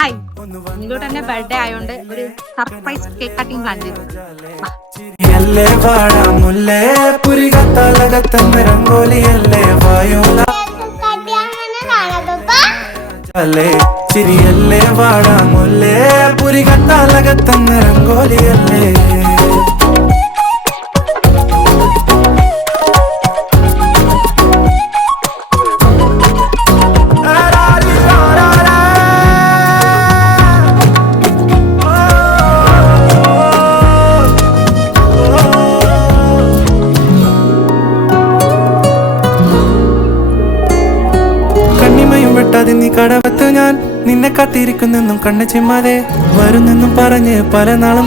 Hi, നിങ്ങളുടെ തന്നെ birthday ആയതുകൊണ്ട് ഒരു സർപ്രൈസ് കേക്ക് കട്ടിംഗ് പ്ലാൻ ചെയ്തു. ചിരിയല്ലേ വാടാ മുല്ലേ പുരി കത്താലകത്തന്ന രംഗോലിയല്ലേ. വെട്ടാതെ നീ കടവത്ത് ഞാൻ നിന്നെ കാത്തിരിക്കുന്നെന്നും കണ്ണു ചിമ്മാതെ വരുന്നെന്നും പറഞ്ഞ് പല നാളും